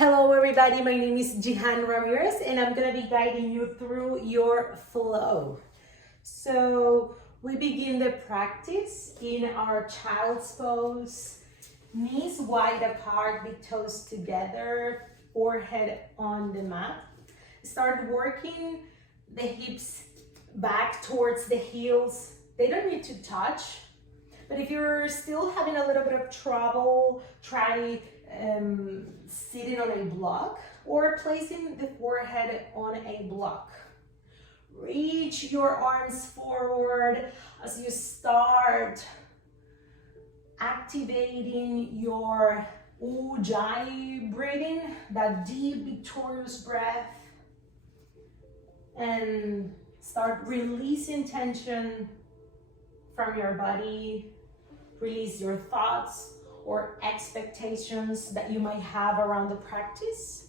Hello everybody, my name is Jihan Ramirez and I'm going to be guiding you through your flow. So we begin the practice in our child's pose, knees wide apart, big toes together, forehead on the mat. Start working the hips back towards the heels. They don't need to touch, but if you're still having a little bit of trouble, try sitting on a block or placing the forehead on a block. Reach your arms forward as you start activating your Ujjayi breathing, that deep, victorious breath, and start releasing tension from your body. Release your thoughts or expectations that you might have around the practice.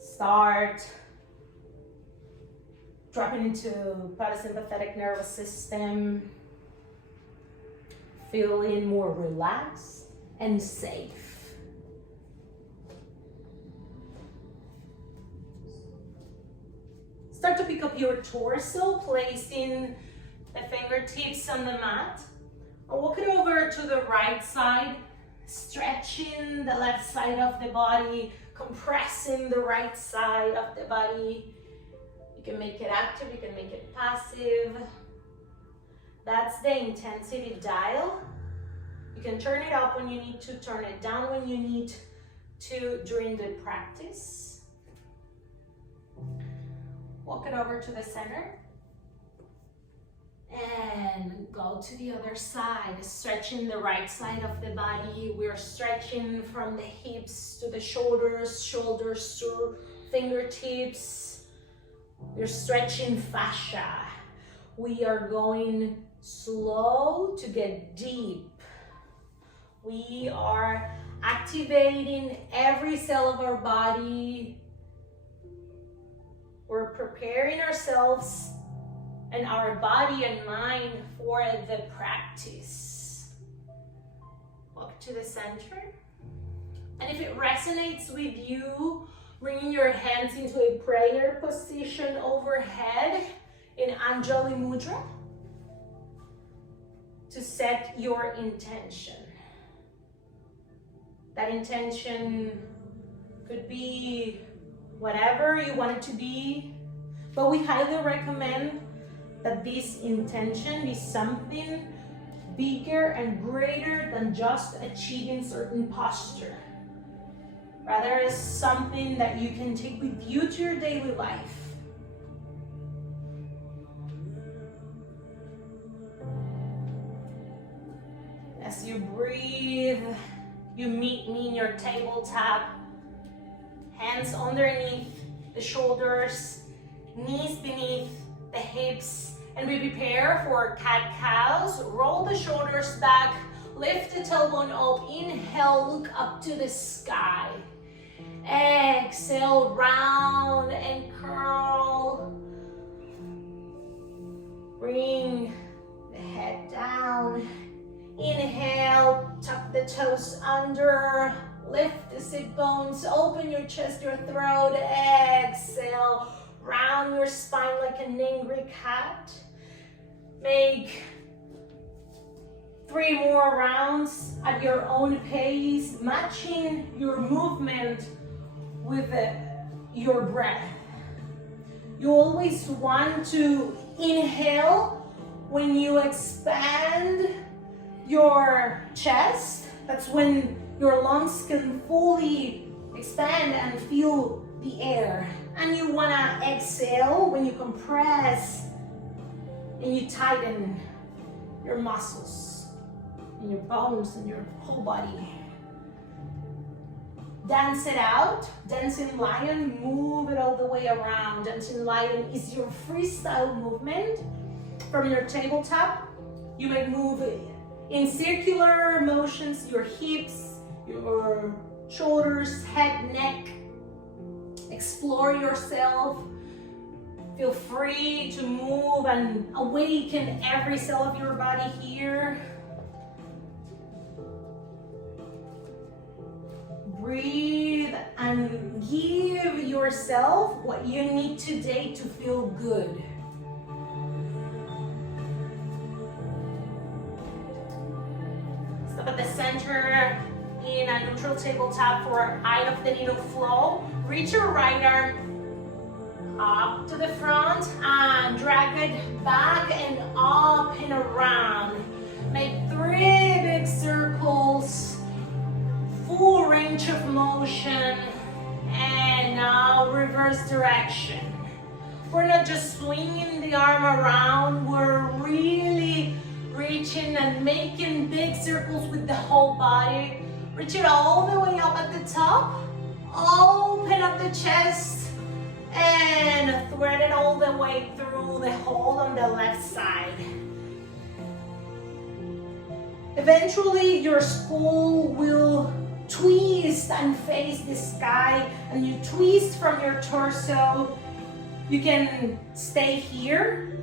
Start dropping into parasympathetic nervous system, feeling more relaxed and safe. Start to pick up your torso, placing the fingertips on the mat. I'll walk it over to the right side, stretching the left side of the body, compressing the right side of the body. You can make it active, you can make it passive. That's the intensity dial. You can turn it up when you need to, turn it down when you need to during the practice. Walk it over to the center. And go to the other side, stretching the right side of the body. We're stretching from the hips to the shoulders, shoulders to fingertips. We're stretching fascia. We are going slow to get deep. We are activating every cell of our body. We're preparing ourselves and our body and mind for the practice. Walk to the center. And if it resonates with you, bringing your hands into a prayer position overhead in Anjali Mudra to set your intention. That intention could be whatever you want it to be, but we highly recommend that this intention be something bigger and greater than just achieving certain posture. Rather, it's something that you can take with you to your daily life. As you breathe, you meet me in your tabletop. Hands underneath the shoulders, knees beneath the hips, and we prepare for cat-cows. Roll the shoulders back, lift the tailbone up. Inhale, look up to the sky. Exhale, round and curl. Bring the head down. Inhale, tuck the toes under. Lift the sit bones, open your chest, your throat. Exhale, round your spine like an angry cat. Make 3 more rounds at your own pace, matching your movement with your breath. You always want to inhale when you expand your chest. That's when your lungs can fully expand and feel the air. And you want to exhale when you compress and you tighten your muscles and your bones and your whole body. Dance it out. Dancing lion, move it all the way around. Dancing lion is your freestyle movement from your tabletop. You may move in circular motions, your hips, your shoulders, head, neck. Explore yourself. Feel free to move and awaken every cell of your body here. Give yourself what you need today to feel good. Stop at the center in a neutral tabletop for eye of the needle flow. Reach your right arm up to the front and drag it back and up and around. Make 3 big circles, full range of motion, and now reverse direction. We're not just swinging the arm around, we're really reaching and making big circles with the whole body. Reach it all the way up at the top, open up the chest, and thread it all the way through the hole on the left side. Eventually, your skull will twist and face the sky, and you twist from your torso. You can stay here,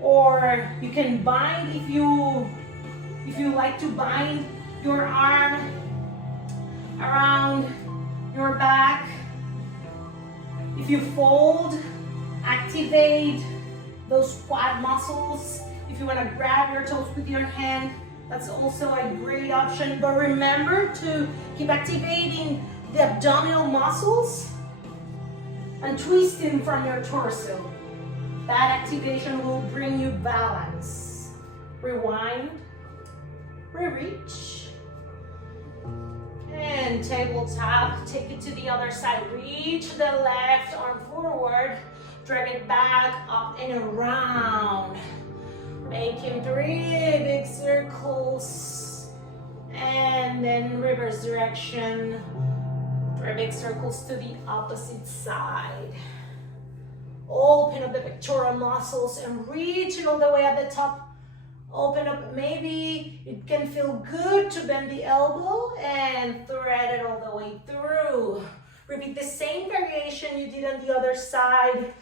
or you can bind if you like to bind your arm around your back. If you fold, activate those quad muscles. If you want to grab your toes with your hand, that's also a great option. But remember to keep activating the abdominal muscles and twisting from your torso. That activation will bring you balance. Rewind, re-reach. And tabletop, take it to the other side. Reach the left arm forward, drag it back, up and around. Making 3 big circles. And then reverse direction. 3 big circles to the opposite side. Open up the pectoral muscles and reach it all the way at the top. Open up, maybe it can feel good to bend the elbow and thread it all the way through. Repeat the same variation you did on the other side.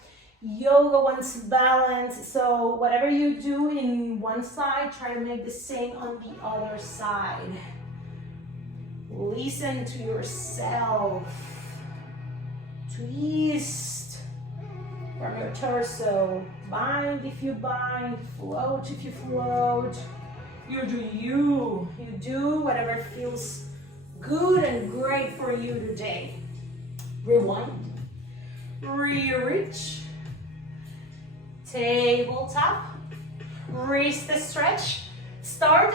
Yoga wants balance, so whatever you do in one side, try to make the same on the other side. Listen to yourself. Twist from your torso. Bind if you bind, float if you float. You do you. You do whatever feels good and great for you today. Rewind, re-reach, tabletop, wrist stretch. Start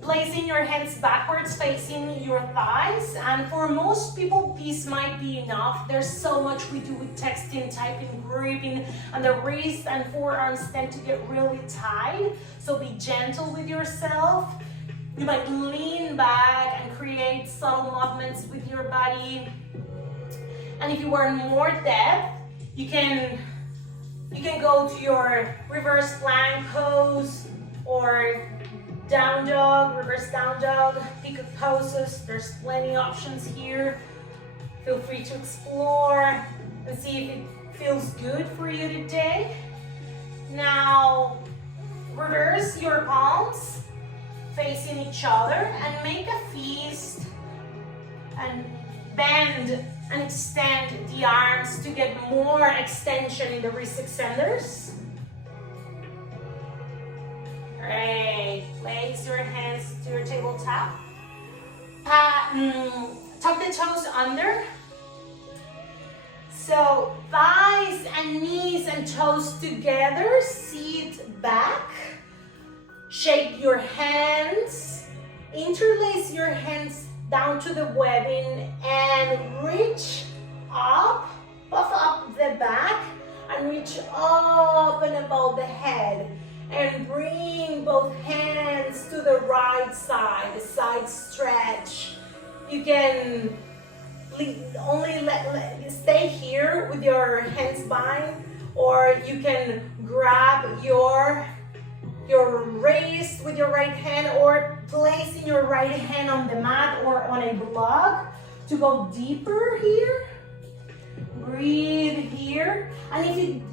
placing your hands backwards facing your thighs, and for most people this might be enough. There's so much we do with texting, typing, gripping, and the wrists and forearms tend to get really tight, so be gentle with yourself. You might lean back and create subtle movements with your body. And if you want more depth, you can go to your reverse plank pose or down dog, reverse down dog, peacock poses. There's plenty of options here. Feel free to explore and see if it feels good for you today. Now, reverse your palms facing each other and make a fist and bend and extend the arms to get more extension in the wrist extenders. Great. Place your hands to your tabletop. Tuck the toes under. So thighs and knees and toes together. Sit back. Shake your hands. Interlace your hands down to the webbing and reach up. Puff up the back and reach up and above the head. And bring both hands to the right side, the side stretch. You can only stay here with your hands bind, or you can grab your wrist with your right hand, or placing your right hand on the mat or on a block to go deeper here. Breathe here. And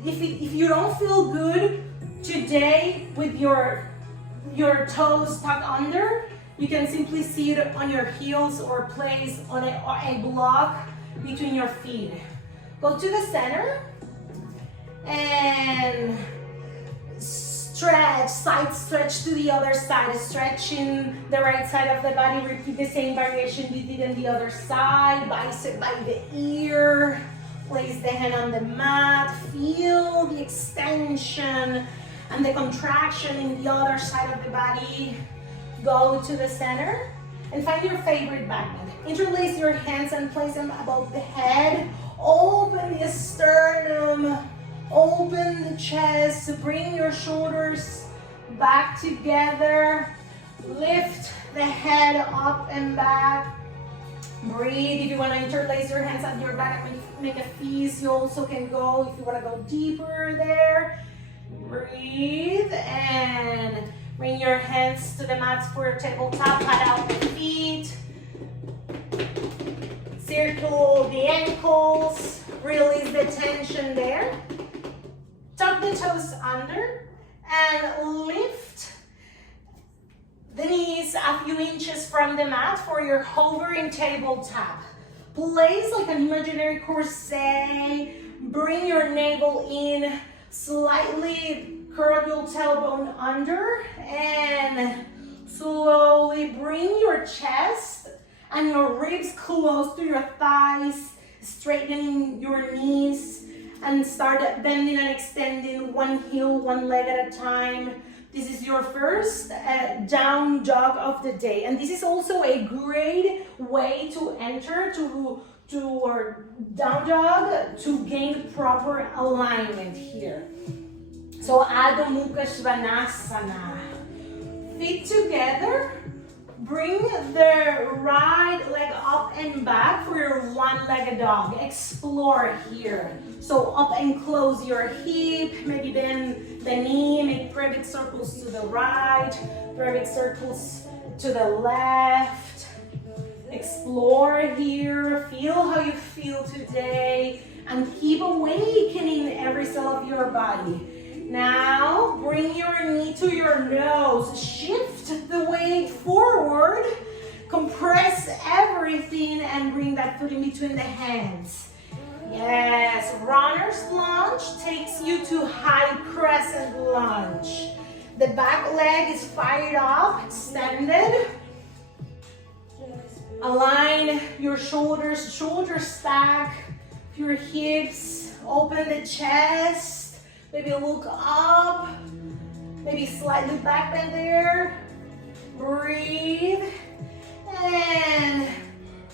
if you don't feel good today with your toes tucked under, you can simply sit on your heels or place on a block between your feet. Go to the center and stretch, side stretch to the other side, stretching the right side of the body. Repeat the same variation you did on the other side. Bicep by the ear. Place the hand on the mat. Feel the extension and the contraction in the other side of the body. Go to the center and find your favorite back bend. Interlace your hands and place them above the head. Open the sternum. Open the chest, bring your shoulders back together. Lift the head up and back. Breathe. If you want to interlace your hands at your back and make a fist, you also can go if you want to go deeper there. Breathe and bring your hands to the mats for a tabletop. Pat out the feet. Circle the ankles. Release the tension there. Tuck the toes under and lift the knees a few inches from the mat for your hovering tabletop. Place like an imaginary corset. Bring your navel in. Slightly curl your tailbone under and slowly bring your chest and your ribs close to your thighs. Straightening your knees. And start bending and extending one heel, one leg at a time. This is your first down dog of the day. And this is also a great way to enter to our down dog to gain proper alignment here. So Adho Mukha Svanasana. Feet together. Bring the right leg up and back for your one-legged dog. Explore here. So up and close your hip, maybe bend the knee, make pelvic circles to the right, pelvic circles to the left. Explore here, feel how you feel today, and keep awakening every cell of your body. Now, bring your knee to your nose. Shift the weight forward. Compress everything and bring that foot in between the hands. Yes, runner's lunge takes you to high crescent lunge. The back leg is fired up, extended. Align your shoulders, shoulders stack, your hips, open the chest. Maybe look up, maybe slightly back bend there. Breathe and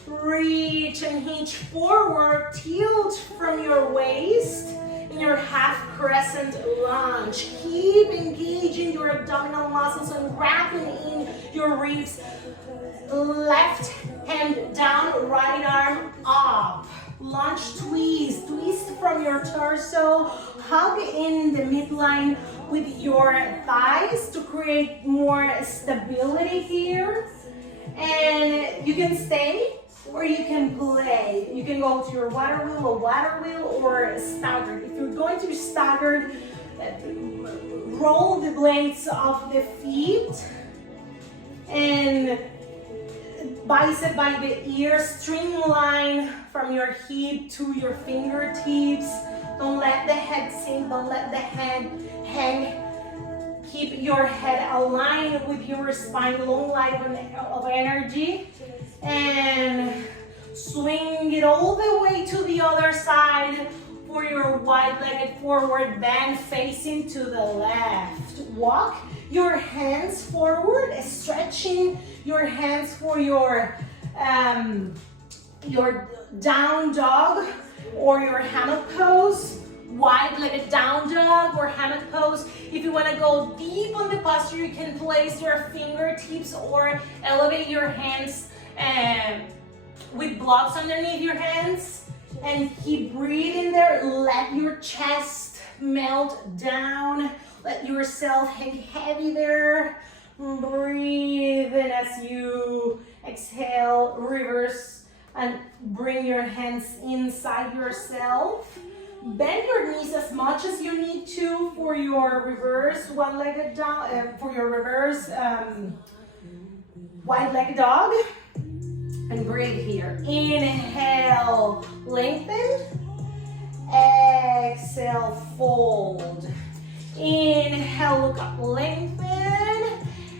reach and hinge forward. Tilt from your waist in your half crescent lunge. Keep engaging your abdominal muscles and wrapping in your ribs. Left hand down, right arm up. Lunge twist, twist from your torso, hug in the midline with your thighs to create more stability here. And you can stay or you can play. You can go to your water wheel or staggered. If you're going to be staggered, roll the blades of the feet and bicep by the ear, streamline from your hip to your fingertips. Don't let the head sink, don't let the head hang. Keep your head aligned with your spine, long line of energy. And swing it all the way to the other side for your wide-legged forward bend facing to the left. Walk your hands forward, stretching your hands for your down dog or your hammock pose, wide-legged down dog or hammock pose. If you want to go deep on the posture, you can place your fingertips or elevate your hands with blocks underneath your hands and keep breathing there. Let your chest melt down. Let yourself hang heavy there. Breathe in as you exhale, reverse, and bring your hands inside yourself. Bend your knees as much as you need to for your reverse one-legged dog, for your reverse wide-legged dog. And breathe here. Inhale, lengthen. Exhale, fold. Inhale, look up, lengthen.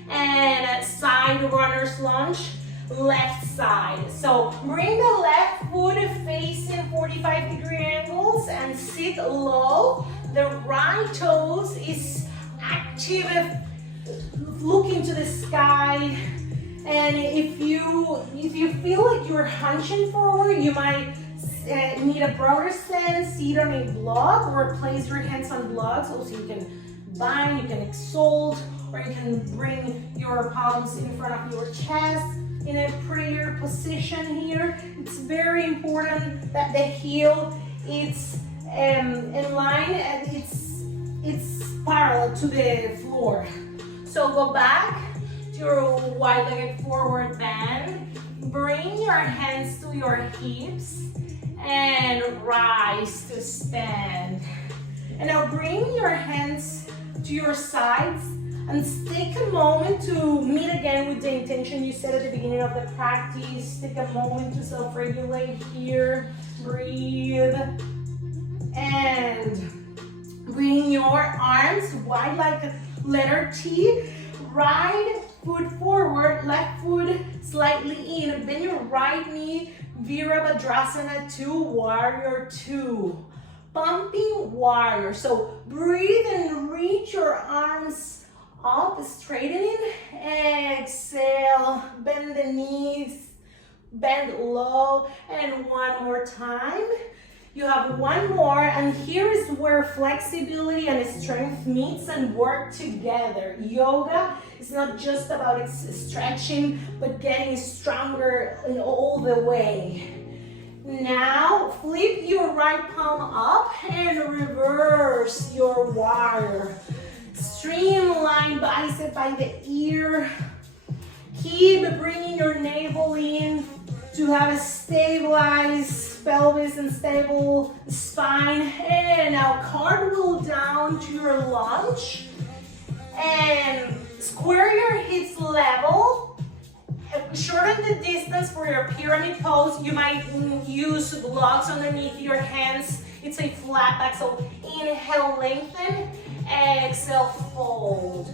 And side runner's lunge, left side. So bring the left foot facing 45-degree angles and sit low. The right toes is active, looking to the sky. And if you feel like you're hunching forward, you might need a broader stance, sit on a block, or place your hands on blocks. Also, you can bind, you can exalt, or you can bring your palms in front of your chest in a prayer position here. It's very important that the heel is in line and it's parallel to the floor. So go back to your wide-legged forward bend. Bring your hands to your hips and rise to stand. And now bring your hands to your sides and take a moment to meet again with the intention you set at the beginning of the practice. Take a moment to self-regulate here. Breathe. And bring your arms wide like a letter T. Right foot forward, left foot slightly in. Bend your right knee, Virabhadrasana 2, Warrior 2. Pumping warrior. So breathe and reach your arms up, straightening. Exhale, bend the knees, bend low, and one more time. You have one more, and here is where flexibility and strength meets and work together. Yoga is not just about its stretching, but getting stronger in all the way. Now, flip your right palm up and reverse your warrior. Streamline bicep by the ear. Keep bringing your navel in to have a stabilized pelvis and stable spine. And now cartwheel down to your lunge. And square your hips level. Shorten the distance for your pyramid pose. You might use blocks underneath your hands. It's a flat back, so inhale, lengthen. Exhale, fold.